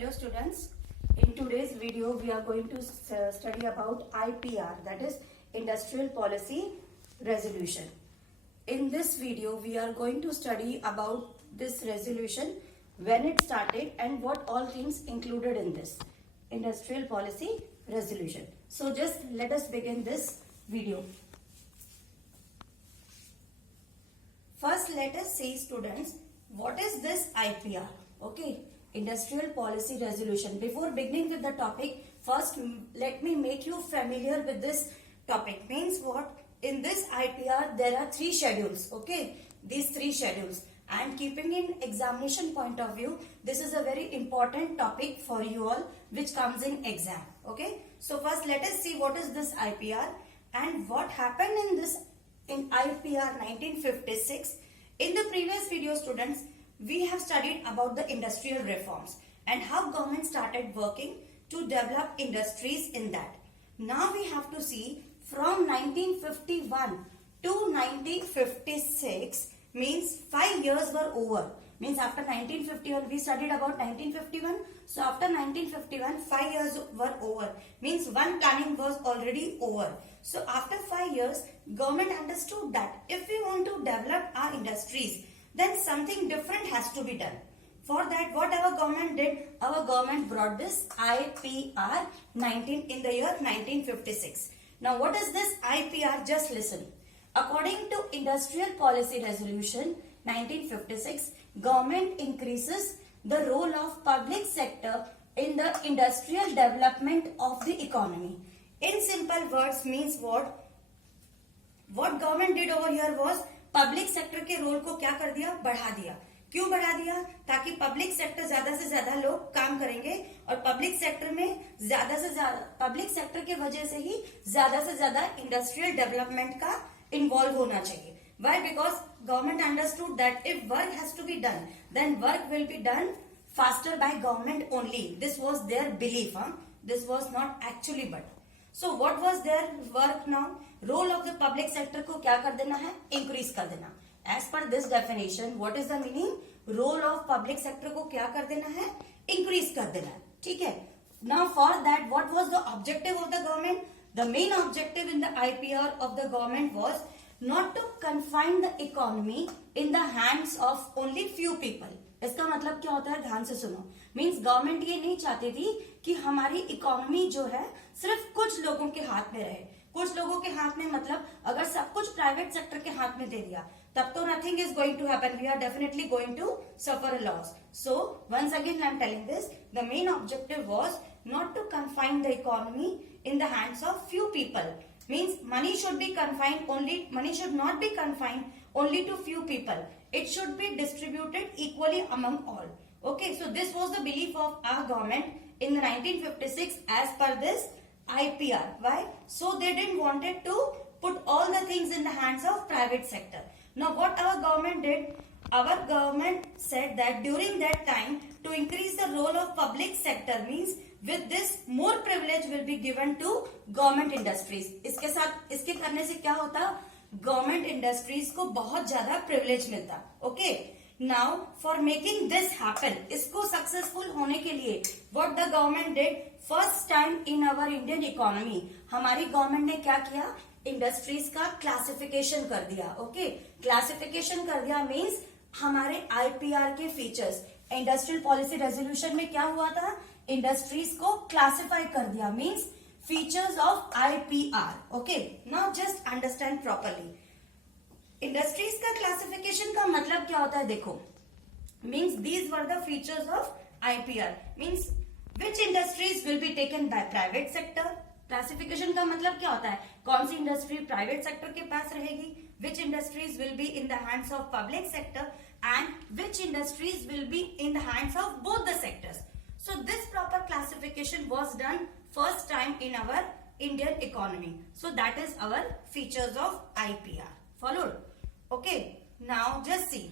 Hello students, in today's video we are going to study about IPR, that is Industrial Policy Resolution. In this video we are going to study about this resolution, when it started and what all things included in this Industrial Policy Resolution. So just let us begin this video. First let us see students, what is this IPR? Okay, Industrial Policy Resolution. Before beginning with the topic, first let me make you familiar with this topic. Means what? In this IPR there are 3 schedules. Okay, these 3 schedules, and keeping in examination point of view, this is a very important topic for you all which comes in exam. Okay, so first let us see what is this IPR and what happened in IPR 1956. In the previous video students, we have studied about the industrial reforms and how government started working to develop industries in that. Now we have to see from 1951 to 1956, means 5 years were over. Means after 1951, we studied about 1951. So after 1951, 5 years were over. Means one planning was already over. So after 5 years, government understood that if we want to develop our industries, then something different has to be done. For that, what our government did, our government brought this IPR in the year 1956. Now what is this IPR? Just listen. According to Industrial Policy Resolution 1956, government increases the role of public sector in the industrial development of the economy. In simple words means what? What government did over here was public sector के role को क्या कर दिया? बढ़ा दिया. क्यों बढ़ा दिया? ताकि पब्लिक सेक्टर ज्यादा से ज्यादा लोग काम करेंगे और पब्लिक सेक्टर में ज्यादा से ज्यादा पब्लिक सेक्टर की वजह से ही ज्यादा से ज्यादा इंडस्ट्रियल डेवलपमेंट का इन्वॉल्व होना चाहिए. Why? Because government understood that if work has to be done, then work will be done faster by government only. This was their belief. This was not actually but. So what was their work now? Role of the public sector को क्या कर देना है? Increase कर देना. As per this definition, what is the meaning? Role of public sector को क्या कर देना है? इंक्रीज कर देना है. ठीक है. Now for that what was the objective of the government? The main objective in the IPR of the government was not to confine the economy in the hands of only few people. इसका मतलब क्या होता है? ध्यान से सुनो. Means government ये नहीं चाहती थी कि हमारी इकोनॉमी जो है सिर्फ कुछ लोगों के हाथ में रहे. कुछ लोगों के हाथ में मतलब अगर सब कुछ प्राइवेट सेक्टर के हाथ में दे दिया तब तो nothing is going to happen. We are definitely going to suffer a loss. So once again I am telling this, the main objective was not to confine the economy in the hands of few people. Means money should be confined only, money should not be confined only to few people. It should be distributed equally among all. Okay, so this was the belief of our government in the 1956 as per this IPR. Why? So they didn't wanted to put all the things in the hands of private sector. Now what our government did? Our government said that during that time to increase the role of public sector, means with this more privilege will be given to government industries. इसके साथ इसके करने से क्या होता? Government industries को बहुत ज्यादा प्रिविलेज मिलता. Okay, now for making this happen, इसको सक्सेसफुल होने के लिए what the government did, first time in our Indian economy हमारी गवर्नमेंट ने क्या किया? इंडस्ट्रीज का क्लासिफिकेशन कर दिया. ओके, क्लासिफिकेशन कर दिया मीन्स हमारे आईपीआर के फीचर्स. इंडस्ट्रियल पॉलिसी रेजोल्यूशन में क्या हुआ था? इंडस्ट्रीज को क्लासिफाई कर दिया. Means features of IPR. Okay, now just understand properly. Industries का classification का मतलब क्या होता है? देखो, means these were the features of IPR. Means which industries will be taken by private sector. Classification का मतलब क्या होता है? कौन सी इंडस्ट्री प्राइवेट सेक्टर के पास रहेगी? Which industries will be in the hands of public sector and which industries will be in the hands of both the sectors. So this proper classification was done first time in our Indian economy. So that is our features of IPR. Followed? Okay. Now just see.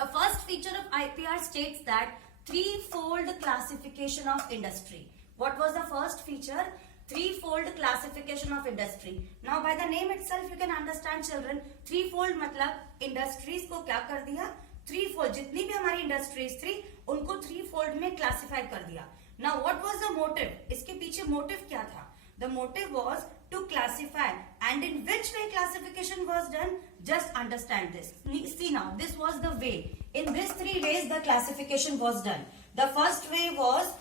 The first feature of IPR states that threefold classification of industry. What was the first feature? Threefold classification of industry. Now by the name itself you can understand children. Threefold मतलब industries को क्या कर दिया? Three fold जितनी भी हमारी industries थी उनको थ्री फोल्ड में क्लासिफाई कर दिया. Now what was the motive? इसके पीछे मोटिव क्या था? The motive was to classify, and in which way classification was done? Just understand this. See now, this was the way. In these three ways the classification was done. The first way was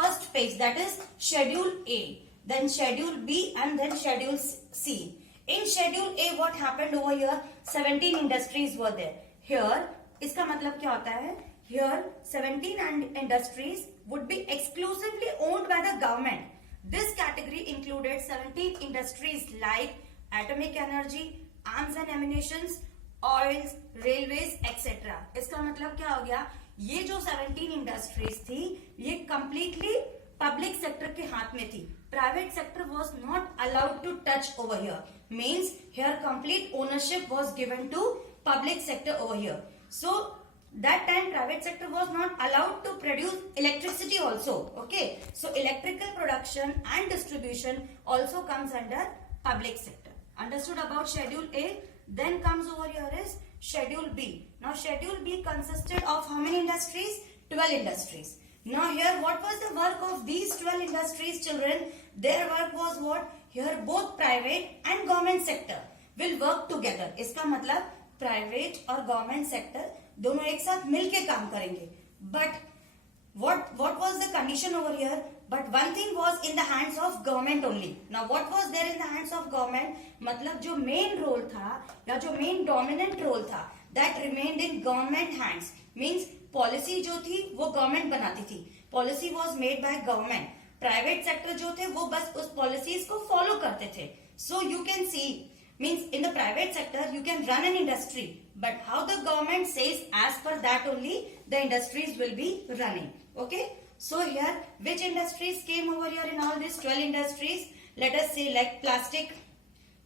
first page, that is Schedule A, then Schedule B, and then Schedule C. In Schedule A, what happened over here? 17 industries were there. Here, इसका मतलब क्या होता है? Here, 17 industries would be exclusively owned by the government. This category included 17 industries like atomic energy, arms and ammunitions, oils, railways, etc. इसका मतलब क्या हो गया? ये जो 17 इंडस्ट्रीज थी, ये completely पब्लिक सेक्टर के हाथ में थी. Private sector was not allowed to touch over here. Means here complete ownership was given to public sector over here. So that time private sector was not allowed to produce electricity also. Okay, so electrical production and distribution also comes under public sector. Understood about Schedule A? Then comes over here is Schedule B. Now Schedule B consisted of how many industries? 12 industries. Now here what was the work of these 12 industries, children? Their work was what? Here both private and government sector will work together. इसका मतलब private और government sector दोनों एक साथ मिलके काम करेंगे. But what was the condition over here? But one thing was in the hands of government only. Now what was there in the hands of government? मतलब जो मेन रोल था या जो मेन डोमिनेंट रोल था, that remained in government hands. Means policy जो थी वो government बनाती थी. Policy was made by government. Private sector जो थे वो बस उस पॉलिसीज को फॉलो करते थे. So you can see, means in the private sector you can run an industry, but how the government says, as per that only the industries will be running. Okay, so here which industries came over here in all these 12 industries? Let us say like plastic.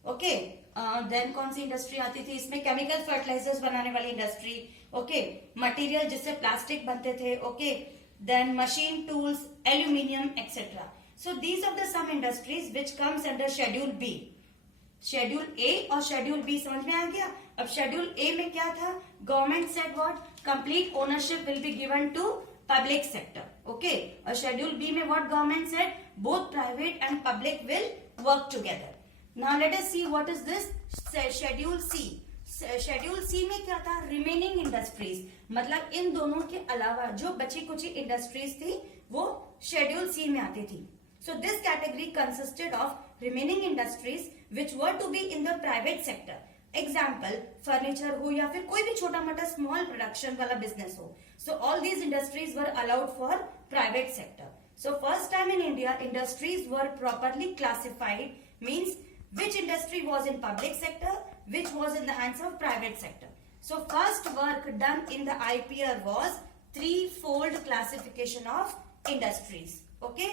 Okay, then कौन सी industry आती थी इसमें? Chemical fertilisers बनाने वाली industry. Okay, material जिससे plastic बनते थे. Okay, then machine tools, aluminium, etc. So these are the some industries which comes under Schedule B. Schedule A और शेड्यूल बी समझ में आ गया. अब शेड्यूल ए में क्या था? Government said what? Complete ownership will be given to public sector. Okay, और schedule B में what government said? Both private and public will work together. Now let us see what is this schedule C. Schedule C में क्या था? Remaining industries, मतलब इन दोनों के अलावा जो बची कुछ इंडस्ट्रीज थी वो शेड्यूल सी में आती थी. So this category consisted of remaining industries which were to be in the private sector. Example, furniture हो या फिर कोई भी छोटा मोटा small production वाला business हो. So all these industries were allowed for private sector. So first time in India, industries were properly classified. Means which industry was in public sector, which was in the hands of private sector. So first work done in the IPR was threefold classification of industries. Okay.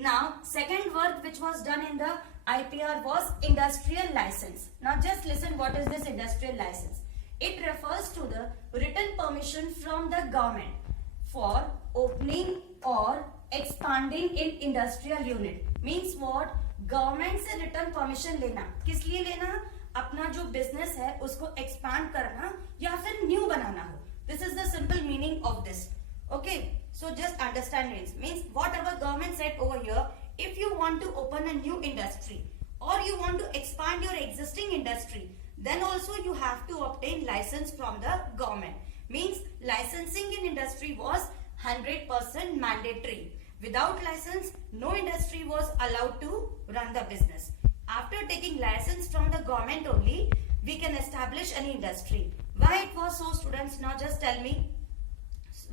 Now, second work which was done in the IPR was industrial license. Now, just listen what is this industrial license. It refers to the written permission from the government for opening or expanding in industrial unit. Means what? Government से written permission लेना. किस लिए लेना? अपना जो business है उसको expand करना या फिर new बनाना हो. This is the simple meaning of this. Okay, so just understand means what our government said over here. If you want to open a new industry or you want to expand your existing industry, then also you have to obtain license from the government. Means licensing in industry was 100% mandatory. Without license, no industry was allowed to run the business. After taking license from the government only, we can establish any industry. Why it was so, students? Now just tell me.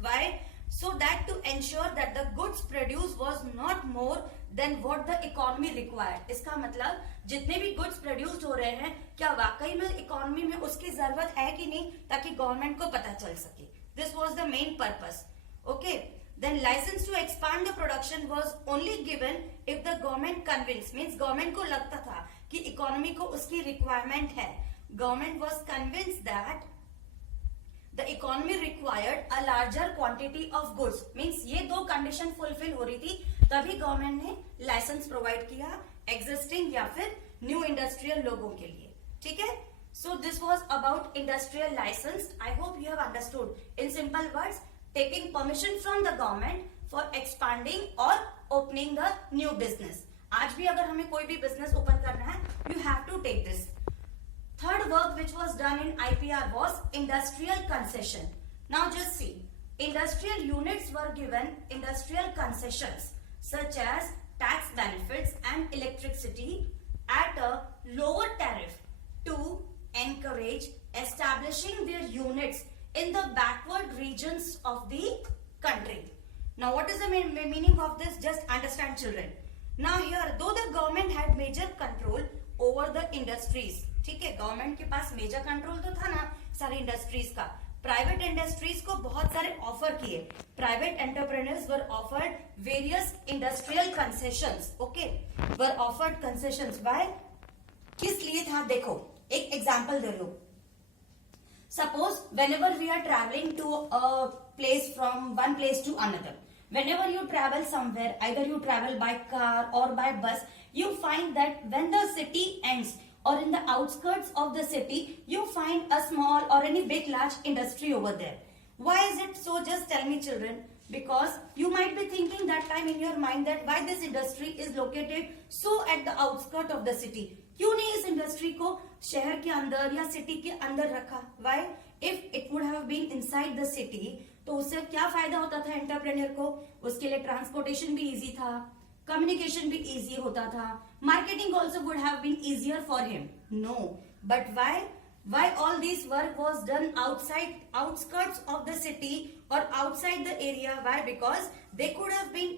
Why? So that to ensure that the goods produced was not more than what the economy required. इसका मतलब जितने भी goods produced हो रहे हैं क्या वाकई में इकोनॉमी में उसकी जरूरत है कि नहीं, ताकि गवर्नमेंट को पता चल सके. This was the main purpose. Okay. Then license to expand the production was only given if the government convinced. Means government को लगता था कि इकोनॉमी को उसकी रिक्वायरमेंट है. Government was convinced that the economy required a larger quantity of goods. Means ये दो condition fulfil हो रही थी तभी गवर्नमेंट ने लाइसेंस प्रोवाइड किया एग्जिस्टिंग या फिर न्यू इंडस्ट्रियल लोगों के लिए. ठीक है. So this was about industrial license. I hope you have understood. In simple words, taking permission from the government for expanding or opening the new business. आज भी अगर हमें कोई भी business open करना है, you have to take this. Third work which was done in IPR was industrial concession. Now just see, industrial units were given industrial concessions such as tax benefits and electricity at a lower tariff to encourage establishing their units in the backward regions of the country. Now what is the meaning of this? Just understand, children. Now here, though the government had major control over the industries, ठीक है, government के पास major control तो था ना सारी industries का, private industries को बहुत सारे ऑफर किए, private entrepreneurs were offered various industrial concessions, okay, were offered concessions by, किस लिए था देखो, एक एग्जांपल दे लो. Suppose whenever we are traveling to a place from one place to another, whenever you travel somewhere, either you travel by car or by bus, you find that when the city ends or in the outskirts of the city, you find a small or any big large industry over there. Why is it so? Just tell me, children. Because you might be thinking that time in your mind that why this industry is located so at the outskirts of the city. क्यों नहीं इस industry को शहर के अंदर या city के अंदर रखा? Why? If it would have been inside the city, तो उससे क्या फायदा होता था एंटरप्रेन्योर को? उसके लिए ट्रांसपोर्टेशन भी इजी था, कम्युनिकेशन भी इजी होता था, marketing also would have been easier for him. No, but why all this work was done outside outskirts of the city or outside the area? Why? Because they could have been,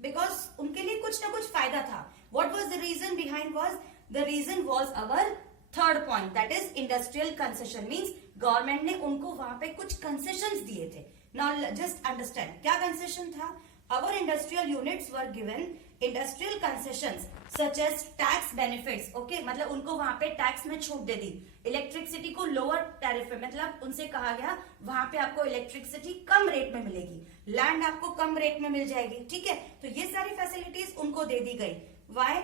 because उनके लिए कुछ ना कुछ फायदा था. What was the reason behind? Was the reason was our third point, that is industrial concession, means government ने उनको वहां पे कुछ concessions दिए थे. Now just understand क्या concession था. Our industrial units were given industrial concessions such as tax benefits, okay, मतलब उनको वहां पे टैक्स में छूट दे दी, इलेक्ट्रिसिटी को लोअर टैरिफ पे, मतलब उनसे कहा गया वहां पे आपको इलेक्ट्रिसिटी कम रेट में मिलेगी, लैंड आपको कम रेट में मिल जाएगी, ठीक है. तो ये सारी फैसिलिटीज उनको दे दी गई. Why?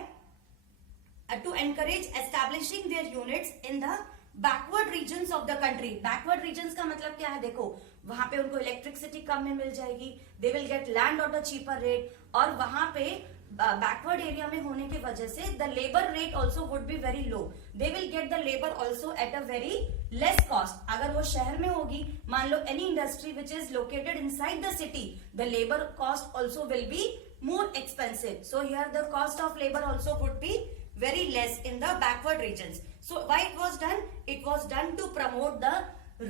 To encourage establishing their units in the backward regions of the country. Backward regions का मतलब क्या है? देखो, वहां पे उनको इलेक्ट्रिसिटी कम में मिल जाएगी, they will get land at a cheaper rate, और वहां पे बैकवर्ड एरिया में होने की वजह से the labour rate also would be very low, they will get the labour also at a very less cost. अगर वो शहर में होगी, मान लो any industry which is located inside the city, the labour cost also will be more expensive. So here the cost of labor also would be very less in the backward regions. So why it was done? It was done to promote the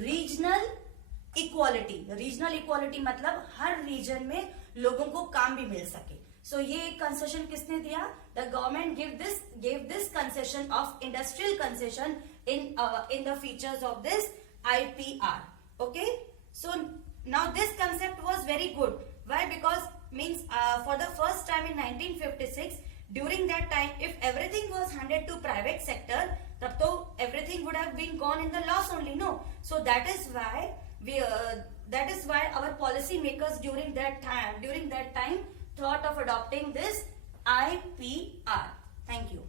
regional equality. Regional equality मतलब हर region में लोगों को काम भी मिल सके. So ये concession किसने दिया? The government gave this concession of industrial concession in the features of this IPR. Okay. So now this concept was very good. Why? Because means for the first time in 1956, during that time, if everything was handed to private sector, तब तो everything would have been gone in the loss only, no? So that is why our policy makers during that time thought of adopting this IPR. Thank you.